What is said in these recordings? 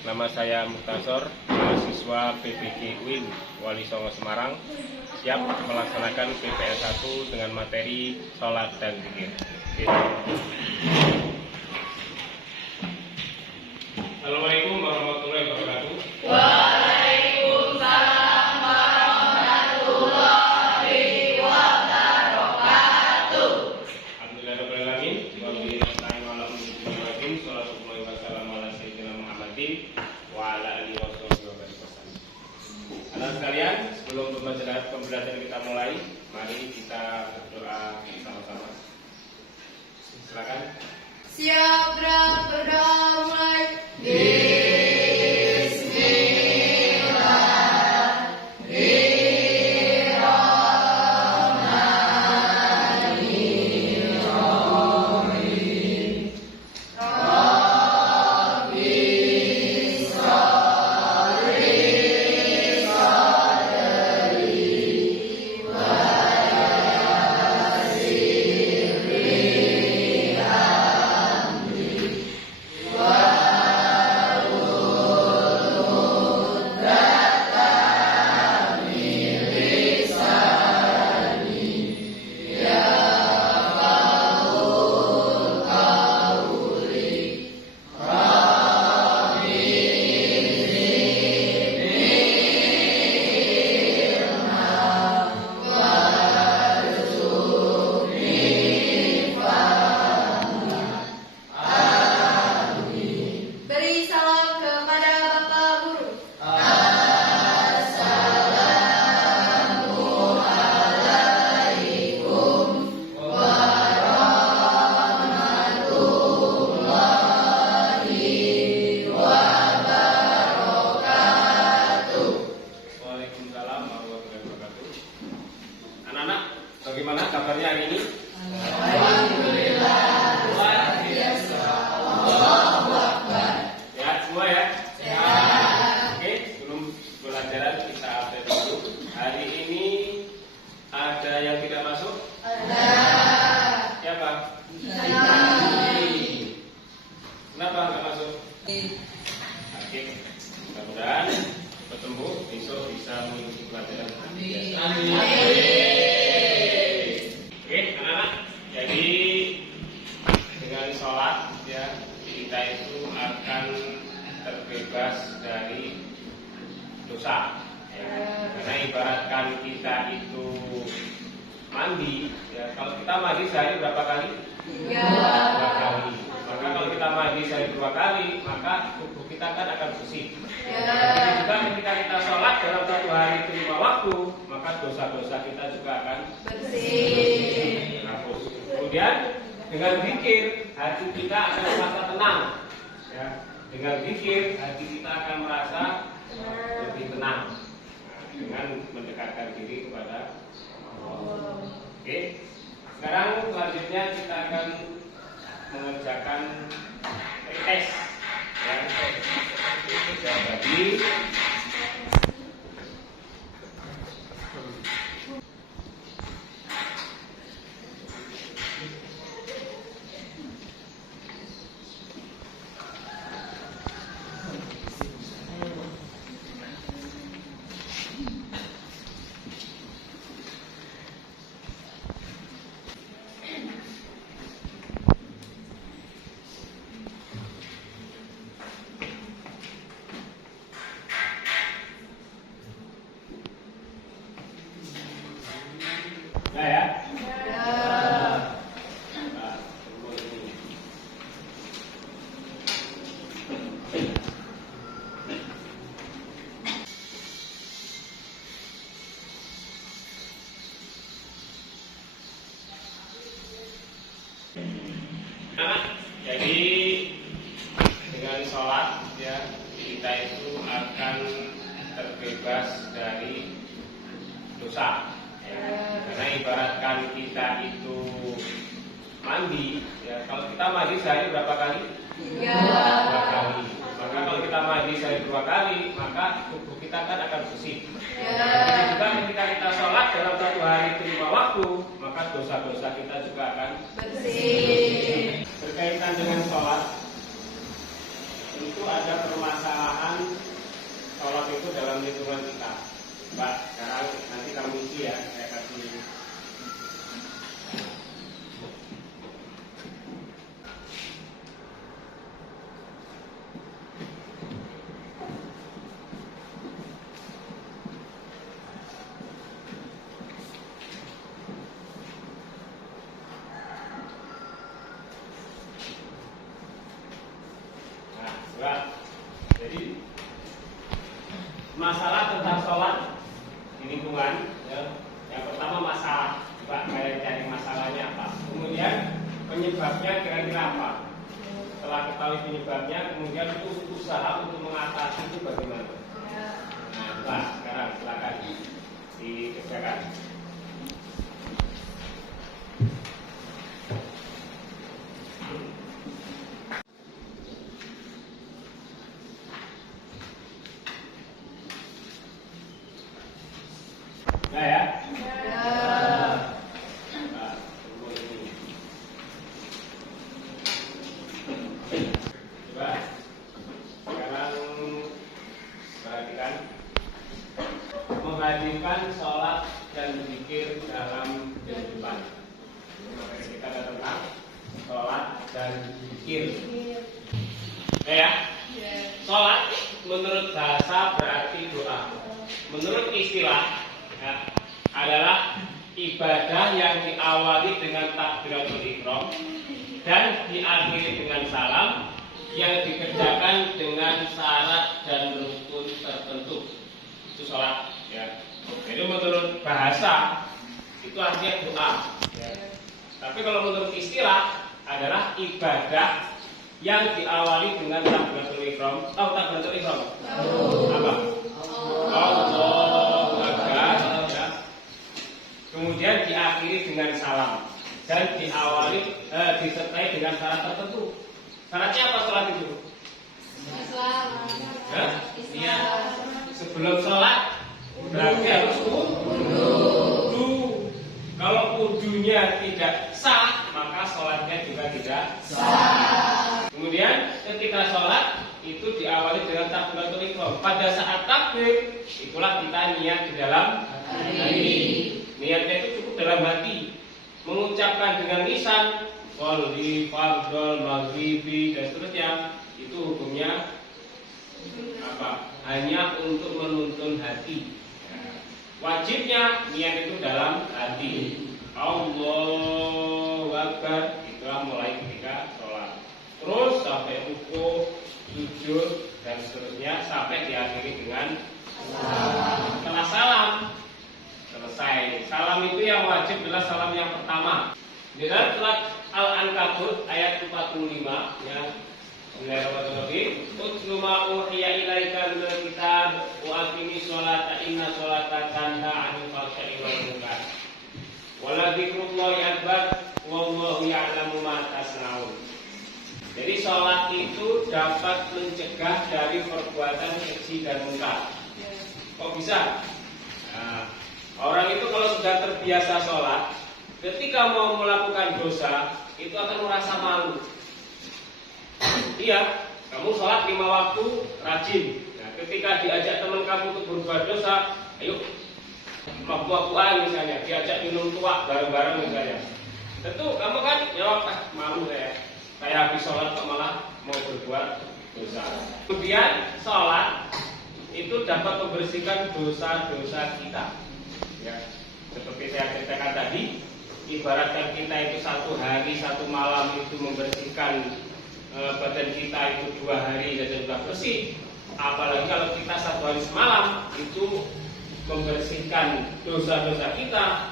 nama saya Muktasor, mahasiswa PPG UIN Wali Songo Semarang, siap melaksanakan PPL 1 dengan materi sholat dan zikir. Assalamualaikum warahmatullahi wabarakatuh. Waalaikumsalam warahmatullahi wabarakatuh. Alhamdulillahirrahmanirrahim. Wabillahi nasta'in wa ala ummi sholatullahi wa salam ala sayyidina Muhammadin wa ala alihi washabihi wa barakatuh. Anak sekalian, sebelum pembelajaran kita mulai, mari kita berdoa sama-sama. Silakan. Siap berdamai. Beri salam kepada Bapak Guru. Assalamualaikum warahmatullahi wabarakatuh. Waalaikumsalam warahmatullahi wabarakatuh. Anak-anak, bagaimana kabarnya hari ini? Alhamdulillah. Luar biasa. Allahu Akbar. Sehat semua ya? Sehat. Oke, sebelum pelajaran kita update dulu. Hari ini ada yang tidak masuk? Ada. Siapa? Kenapa nggak masuk? Oke, mudah-mudahan cepat sembuh, besok bisa mengikuti pelajaran. Amin. Oke, anak-anak. Jadi dengan sholat ya kita itu akan terbebas dari dosa. Ya. Karena ibaratkan kita itu mandi, ya kalau kita mandi sehari berapa kali? 3. 2 kali. Maka kalau kita mandi sehari 2 kali, maka tubuh kita kan akan bersih. Jadi juga ketika kita sholat dalam 1 hari itu 5 waktu, maka dosa-dosa kita juga akan Bersih. dihapus. Kemudian dengan zikir hati kita akan merasa tenang. Ya. Dengan zikir hati kita akan merasa lebih tenang. Nah, dengan mendekatkan diri kepada Allah. Oke. Sekarang selanjutnya kita akan mengerjakan tes. Ya. Jadi nah ya. Nah, tunggu ini. Nah, jadi dengan sholat ya kita itu akan terbebas dari dosa. Ya. Karena ibaratkan kita itu mandi, ya kalau kita mandi sehari berapa kali? 3. 2 kali. Maka kalau kita mandi sehari 2 kali, maka tubuh kita kan akan bersih. Jadi juga ketika kita sholat dalam 1 hari itu 5 waktu, maka dosa-dosa kita juga akan Bersih. berkaitan dengan sholat. Tentu ada permasalahan itu dalam lingkungan kita. Mbak, sekarang nanti kamu isi ya, saya kasih. Jadi masalah tentang sholat di lingkungan ya. Yang pertama masalah, coba kalian cari masalahnya apa. Kemudian penyebabnya kira-kira apa. Setelah ketahui penyebabnya, kemudian itu usaha untuk mengatasi itu bagaimana. Nah, coba sekarang silakan dikerjakan. Nah ya. Nah, tunggu ini. Coba sekarang perhatikan menghadirkan sholat dan zikir dalam kehidupan. Materi kita ada tentang sholat dan zikir. Ya. Sholat menurut bahasa berarti doa. Menurut istilah ya, adalah ibadah yang diawali dengan takbiratul ihram dan diakhiri dengan salam yang dikerjakan dengan syarat dan rukun tertentu. Itu sholat ya. Jadi menurut bahasa itu artinya doa ya. Tapi kalau menurut istilah adalah ibadah yang diawali dengan takbiratul ihram. Tahu takbiratul ihram? Apa? Allahu Akbar ya. Kemudian diakhiri dengan salam dan diawali disertai dengan syarat tertentu. Syaratnya apa sholat itu? Ya? Sebelum sholat berarti harus wudu. Kalau wudunya tidak sah, maka sholatnya juga tidak sah. Kemudian ketika sholat itu diawali dengan takbiratul ihram. Pada saat takbir, itulah kita niat di dalam hati. Niatnya itu cukup dalam hati. Mengucapkan dengan lisan, sholli, fardhol, maghribi dan seterusnya. Itu hukumnya apa? Hanya untuk menuntun hati. Wajibnya niat itu dalam hati. Allahu Akbar. Itulah mulai ketika sholat. Terus sampai rukuk, sujud dan seterusnya sampai diakhiri dengan salam. Setelah salam selesai. Salam itu yang wajib adalah salam yang pertama. Dalam surat Al-Ankabut ayat 45 ya. Bismillahirrahmanirrahim. Utlu ma uhiya ilaika minal kitab wa aqimi sholata inna sholata tanha 'anil fahsya'i wal munkar. Wa la dzikrullahi akbar wallahu ya'lamu ma tasna'un. Jadi sholat itu dapat mencegah dari perbuatan keji dan munkar. Kok bisa? Nah, orang itu kalau sudah terbiasa sholat, ketika mau melakukan dosa, itu akan merasa malu. Iya, kamu sholat 5 waktu, rajin. Nah, ketika diajak teman kamu untuk berbuat dosa, ayo, buah-buahan misalnya, diajak minum tua bareng-bareng misalnya. Tentu kamu kan jawab, malu saya habis sholat kok malah mau berbuat dosa. Kemudian sholat itu dapat membersihkan dosa-dosa kita. Ya, seperti saya ceritakan tadi, ibaratkan kita itu satu hari, satu malam itu membersihkan badan kita itu 2 hari dan sudah bersih. Apalagi kalau kita 1 hari semalam itu membersihkan dosa-dosa kita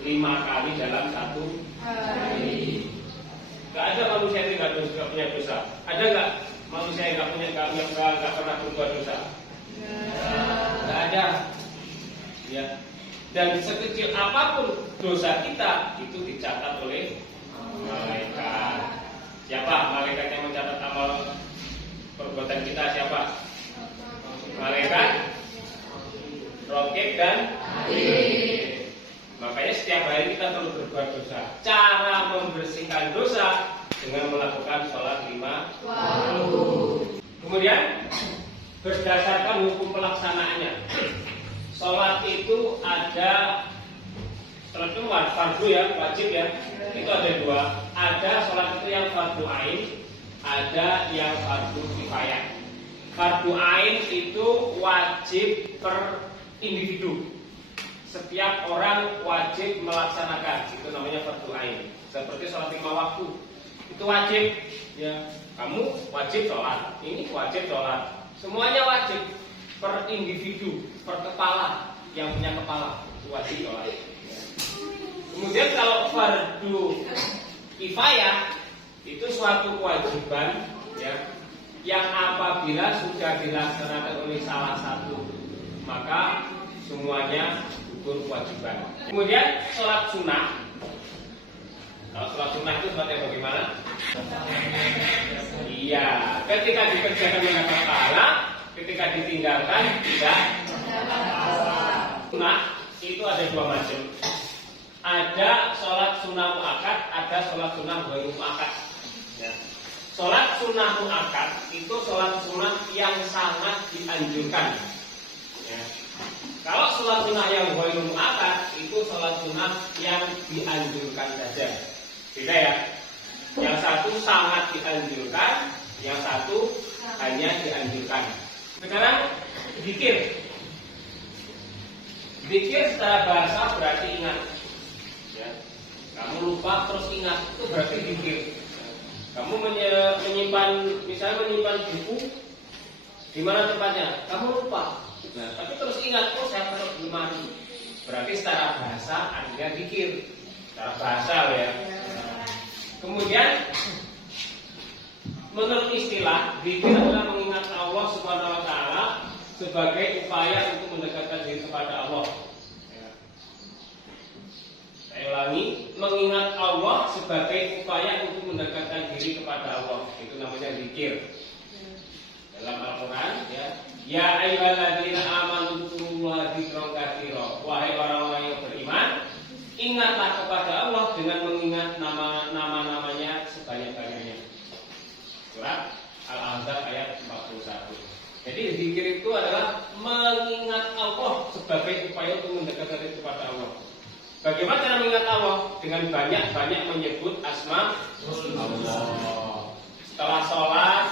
5 kali dalam 1 hari. Gak ada manusia yang tidak punya dosa. Ada nggak manusia yang nggak pernah berbuat dosa? Gak ada. Ya. Dan sekecil apapun dosa kita itu dicatat oleh malaikat. Siapa malaikat yang mencatat amal perbuatan kita? Siapa? Malaikat Raqib dan Atid. Makanya setiap hari kita perlu berbuat dosa. Cara membersihkan dosa dengan melakukan sholat 5 waktu. Kemudian berdasarkan hukum pelaksanaannya. Sholat itu ada, sholat itu fardu ya, wajib ya. Itu ada dua. Ada sholat itu yang fardu ain, ada yang fardu kifayah. Fardu ain itu wajib per individu. Setiap orang wajib melaksanakan. Itu namanya fardu ain. Seperti sholat 5 waktu. Itu wajib ya. Kamu wajib sholat, ini wajib sholat. Semuanya wajib per individu, per kepala yang punya kepala itu wajib sholat. Kemudian kalau fardu kifayah itu suatu kewajiban ya, yang apabila sudah dilaksanakan oleh salah satu maka semuanya gugur kewajiban. Kemudian sholat sunnah. Kalau sholat sunnah itu sholat yang bagaimana? Iya, ketika dikerjakan mendapat pahala, ketika ditinggalkan tidak. Sunnah itu ada dua macam. Ada sholat sunnah muakkad, ada sholat sunnah ghairu muakkad. Ya. Sholat sunnah muakkad itu sholat sunnah yang sangat dianjurkan. Ya. Kalau sholat sunnah yang ghairu muakkad itu sholat sunnah yang dianjurkan saja. Beda ya. Yang satu sangat dianjurkan, yang satu hanya dianjurkan. Sekarang zikir. Zikir secara bahasa berarti ingat. Ya. Kamu lupa terus ingat, itu berarti zikir. Kamu menyimpan, misalnya menyimpan buku, di mana tempatnya? Kamu lupa. Nah, tapi terus ingat, oh saya taruh di mana? Berarti secara bahasa artinya zikir. Secara bahasa ya. Kemudian menurut istilah zikir adalah mengingat Allah Subhanahu wa taala sebagai upaya untuk mendekatkan diri kepada Allah. Ya. Saya ulangi, mengingat Allah sebagai upaya untuk mendekatkan diri kepada Allah. Itu namanya zikir. Dalam Al-Qur'an ya, ya ayyuhalladzina amanu dzkurullaha dzikran katsira. Wahai orang-orang yang beriman, ingatlah kepada Allah dengan mengingat nama-namanya sebanyak-banyaknya. Surat Al-Ahzab ayat 41. Jadi zikir itu adalah mengingat Allah sebagai upaya untuk mendekatkan diri kepada Allah. Bagaimana cara mengingat Allah? Dengan banyak-banyak menyebut asma Allah. Setelah sholat,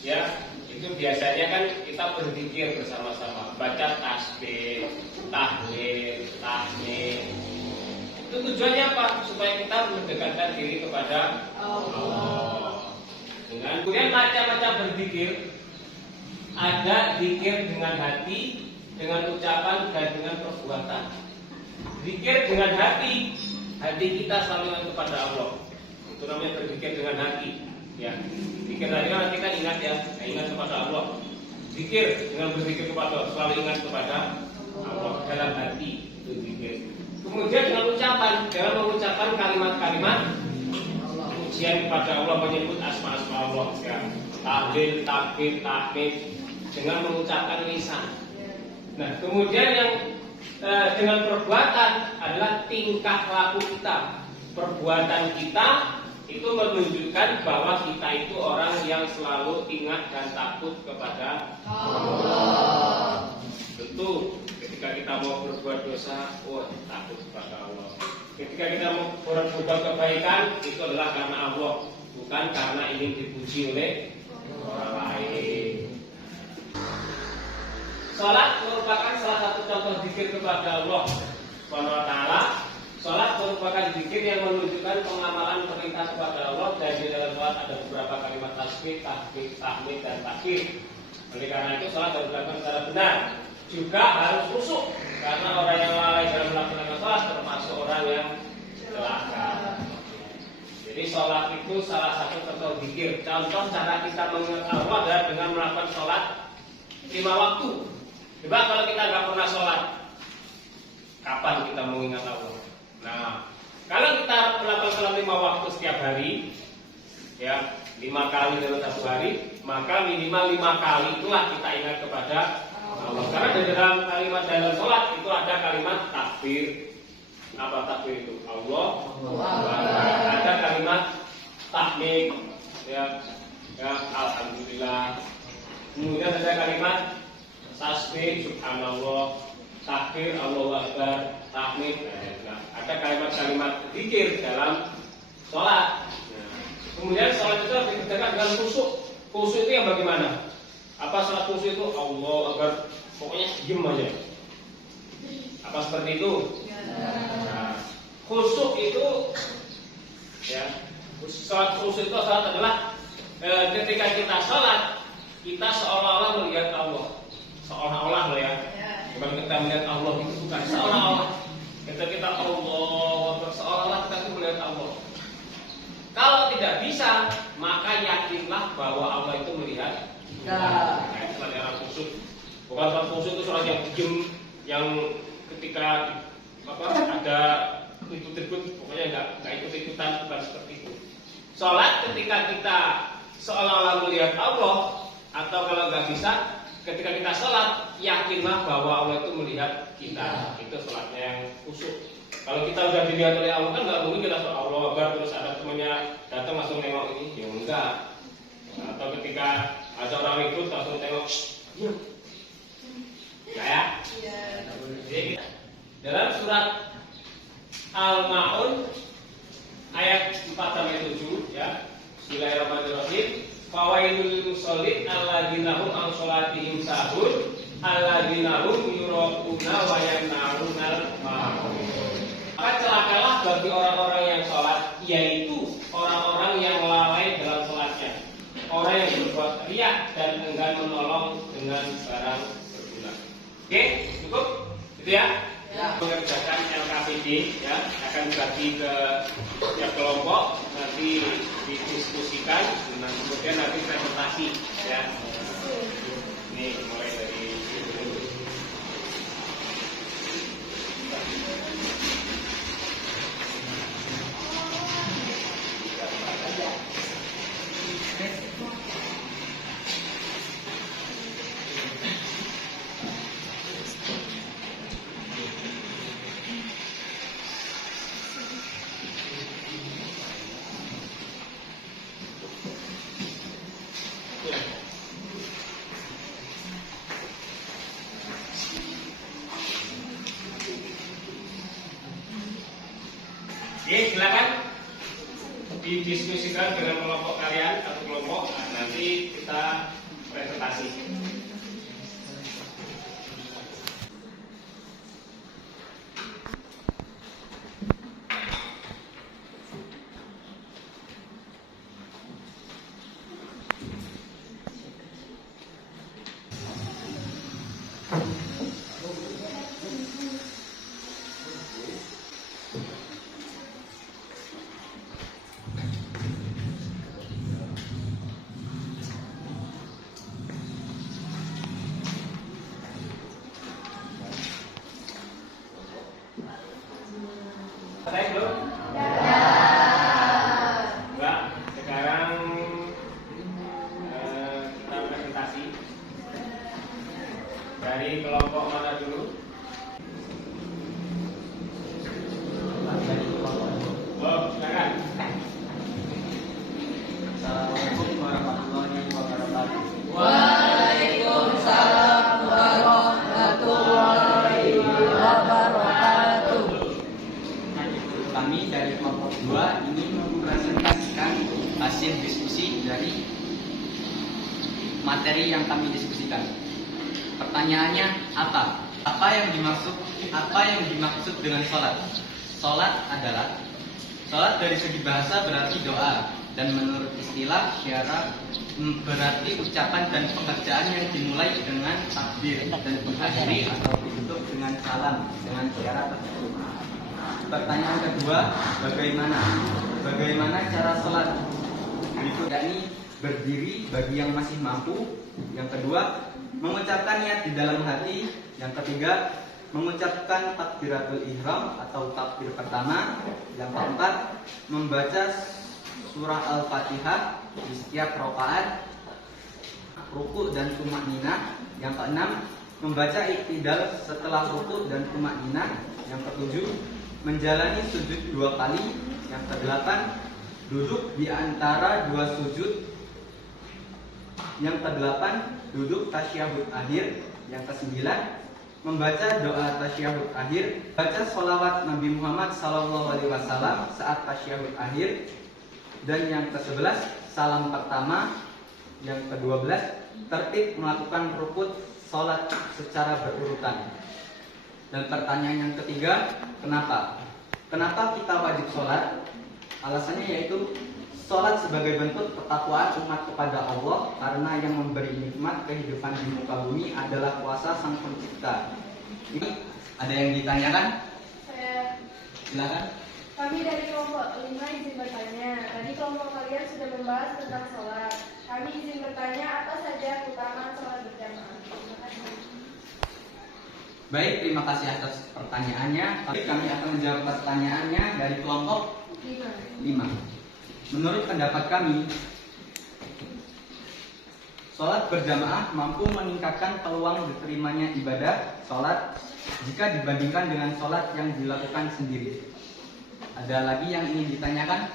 ya itu biasanya kan kita berzikir bersama-sama, baca tasbih, tahlil, tahmid. Itu tujuannya apa? Supaya kita mendekatkan diri kepada Allah. Kemudian macam-macam berzikir. Ada zikir dengan hati, dengan ucapan, dan dengan perbuatan. Zikir dengan hati, hati kita selalu ingat kepada Allah. Itu namanya berzikir dengan hati. Ya, zikir tadi kan kita ingat ya, ingat kepada Allah. Zikir dengan berzikir kepada Allah, selalu ingat kepada Allah dalam hati. Itu zikir. Kemudian dengan ucapan, dengan mengucapkan kalimat-kalimat pujian kepada Allah, menyebut asma-asma Allah, ya. Tahlil, takbir, tahmid, dengan mengucapkan lisan. Nah, kemudian yang dengan perbuatan adalah tingkah laku kita. Perbuatan kita itu menunjukkan bahwa kita itu orang yang selalu ingat dan takut kepada Allah. Tentu ketika kita mau berbuat dosa, takut kepada Allah. Ketika kita mau berbuat kebaikan, itu adalah karena Allah, bukan karena ingin dipuji oleh orang lain. Salat merupakan salah satu contoh zikir kepada Allah Subhanahu wa taala. Salat merupakan zikir yang menunjukkan pengamalan perintah kepada Allah, dan di dalam salat ada beberapa kalimat tasbih, tahmid, dan takbir. Oleh karena itu salat harus dilakukan secara benar. Juga harus khusyuk, karena orang yang lalai dalam melaksanakan salat termasuk orang yang celaka. Jadi salat itu salah satu contoh zikir. Contoh cara kita mengingat Allah adalah dengan melakukan salat 5 waktu. Coba kalau kita nggak pernah sholat, kapan kita mengingat Allah? Nah, kalau kita melakukan sholat 5 waktu setiap hari, ya 5 kali dalam satu hari, maka minimal 5 kali itulah kita ingat kepada Allah. Karena di dalam kalimat dalam sholat itu ada kalimat takbir. Apa takbir itu? Allah. Ada kalimat tahmid, ya, alhamdulillah. Kemudian ada kalimat tasbih, subhanallah, takbir, Allahu Akbar, tahmid. Nah, ada kalimat-kalimat zikir dalam sholat. Nah, kemudian sholat itu harus dikerjakan dengan khusyuk. Khusyuk itu yang bagaimana? Apa sholat khusyuk itu? Allahu Akbar, pokoknya diem aja. Apa seperti itu? Nah, khusyuk itu, ya, sholat khusyuk itu adalah ketika kita sholat, kita seolah-olah melihat Allah, seolah-olah loh ya. Bukan kita melihat Allah, itu bukan seolah-olah. Kita Allah, seolah-olah kita itu melihat Allah. Kalau tidak bisa, maka yakinlah bahwa Allah itu melihat kita. Nah, itu adalah orang khusyuk. Bukan sholat khusyuk itu sholat yang diam, yang ketika ada ikut-ikut, pokoknya nggak ikut-ikutan, bukan seperti itu. Sholat ketika kita seolah-olah melihat Allah, atau kalau nggak bisa, ketika kita sholat, yakinlah bahwa Allah itu melihat kita. Itu sholatnya yang khusyuk. Kalau kita sudah dilihat oleh Allah, kan nggak mungkin kita sholat Allah Akbar terus ada temannya datang langsung nengok ini, ya enggak. Atau ketika ada orang ikut langsung tengok, iya, ya. Jadi dalam surat Al-Ma'un ayat 4-7, ya. Bismillahirrahmanirrahim. Fawailul musallin alladzina hum an sholatihim sahun alladzina hum yuraquna wa yanarunal ma'ruf. Maka celakalah bagi orang-orang yang sholat, yaitu orang-orang yang lalai dalam sholatnya, orang yang berbuat riya dan enggan menolong dengan barang berguna. Oke, cukup? Gitu ya? Mengerjakan LKPD, ya, akan dibagi ke setiap kelompok, nanti didiskusikan, dan kemudian nanti presentasi, ya. Ini mulai dari Oke, silakan didiskusikan dengan kelompok kalian atau kelompok. Nah, nanti kita presentasi. Saya belum? Enggak. Sekarang kita presentasi. Dari kelompok mana dulu? Oh, silakan. Assalamualaikum warahmatullahi wabarakatuh. Waalaikumsalam warahmatullahi wabarakatuh. Kami dari kelompok 2 ingin mempresentasikan hasil diskusi dari materi yang kami diskusikan. Pertanyaannya apa? Apa yang dimaksud dengan sholat? Sholat dari segi bahasa berarti doa, dan menurut istilah syara berarti ucapan dan pekerjaan yang dimulai dengan takbir dan diakhiri atau ditutup dengan salam dengan syarat tertentu. Pertanyaan kedua, bagaimana cara sholat? Yakni berdiri bagi yang masih mampu. Yang kedua, mengucapkan niat di dalam hati. Yang ketiga, mengucapkan takbiratul ihram atau takbir pertama. Yang keempat, membaca surah Al-Fatihah di setiap rakaat, ruku dan tumakninah. Yang keenam, membaca iktidal setelah ruku dan tumakninah. Yang ketujuh, menjalani sujud 2 kali. Yang kedelapan, duduk di antara 2 sujud. Yang kedelapan, duduk tasyahud akhir. Yang kesembilan, membaca doa tasyahud akhir, baca sholawat Nabi Muhammad SAW saat tasyahud akhir. Dan yang ke-11, salam pertama. Yang ke-12, tertib melakukan rukun sholat secara berurutan. Dan pertanyaan yang ketiga, kenapa? Kenapa kita wajib sholat? Alasannya yaitu sholat sebagai bentuk ketakwaan umat kepada Allah, karena yang memberi nikmat kehidupan di muka bumi adalah kuasa Sang Pencipta. Ini ada yang ditanyakan? Saya, Silakan. kami dari kelompok 5 izin bertanya. Tadi kelompok kalian sudah membahas tentang sholat. Kami izin bertanya apa saja keutamaan sholat berjamaah. Terima kasih. Baik, terima kasih atas pertanyaannya. Kami akan menjawab pertanyaannya dari kelompok 5. Menurut pendapat kami, sholat berjamaah mampu meningkatkan peluang diterimanya ibadah sholat jika dibandingkan dengan sholat yang dilakukan sendiri. Ada lagi yang ingin ditanyakan?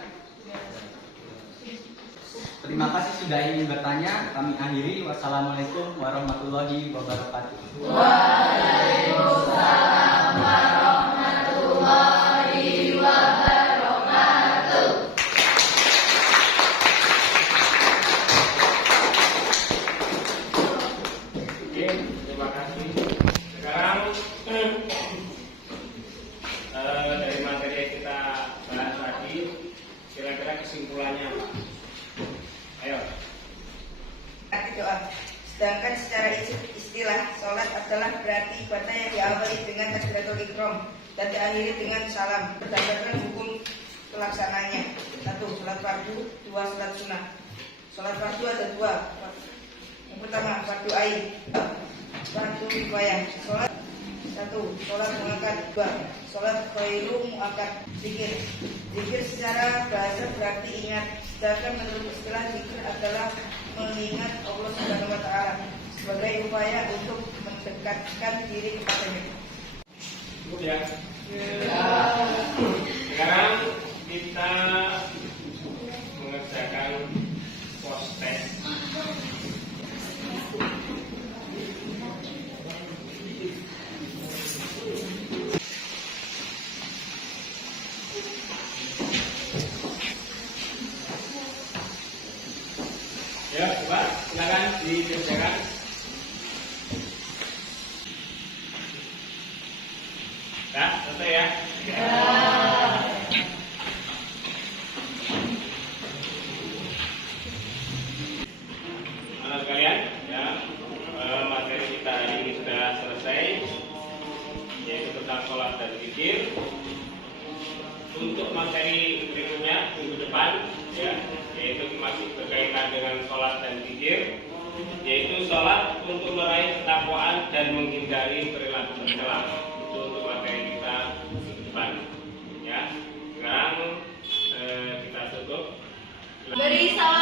Terima kasih sudah ingin bertanya. Kami akhiri. Wassalamualaikum warahmatullahi wabarakatuh. Waalaikumsalam warahmatullahi wabarakatuh. Oke, terima kasih. Sekarang dari materi yang kita bahas tadi, kira-kira kesimpulannya apa? Ayo. Arti doa. Sedangkan secara istilah, sholat adalah berarti ibadah yang diawali dengan takbiratul ihram dan diakhiri dengan salam berdasarkan hukum pelaksananya. 1. Sholat fardu, 2. Sholat sunnah. Sholat fardu ada 2. Yang pertama, fardu ain, fardu kifayah. Sholat 1. Sholat muakkad. 2. Sholat khairu muakkad. Zikir. Zikir secara bahasa berarti ingat. Sedangkan menurut istilah zikir adalah mengingat Allah Subhanahu wa taala sebagai upaya untuk mendekatkan diri kepadanya. Cukup ya. Sekarang kita mengerjakan post test. Ya, coba silakan dikerjakan. Ya, selesai ya. Anak kalian, ya, materi kita hari ini sudah selesai, yaitu tentang sholat dan zikir. Untuk materi berikutnya minggu depan, ya, yaitu masih berkaitan dengan sholat dan zikir, yaitu sholat untuk meraih ketakwaan dan menghindari perilaku tercela. Itu untuk materi kita minggu depan, ya. Sekarang kita tutup. Beri salam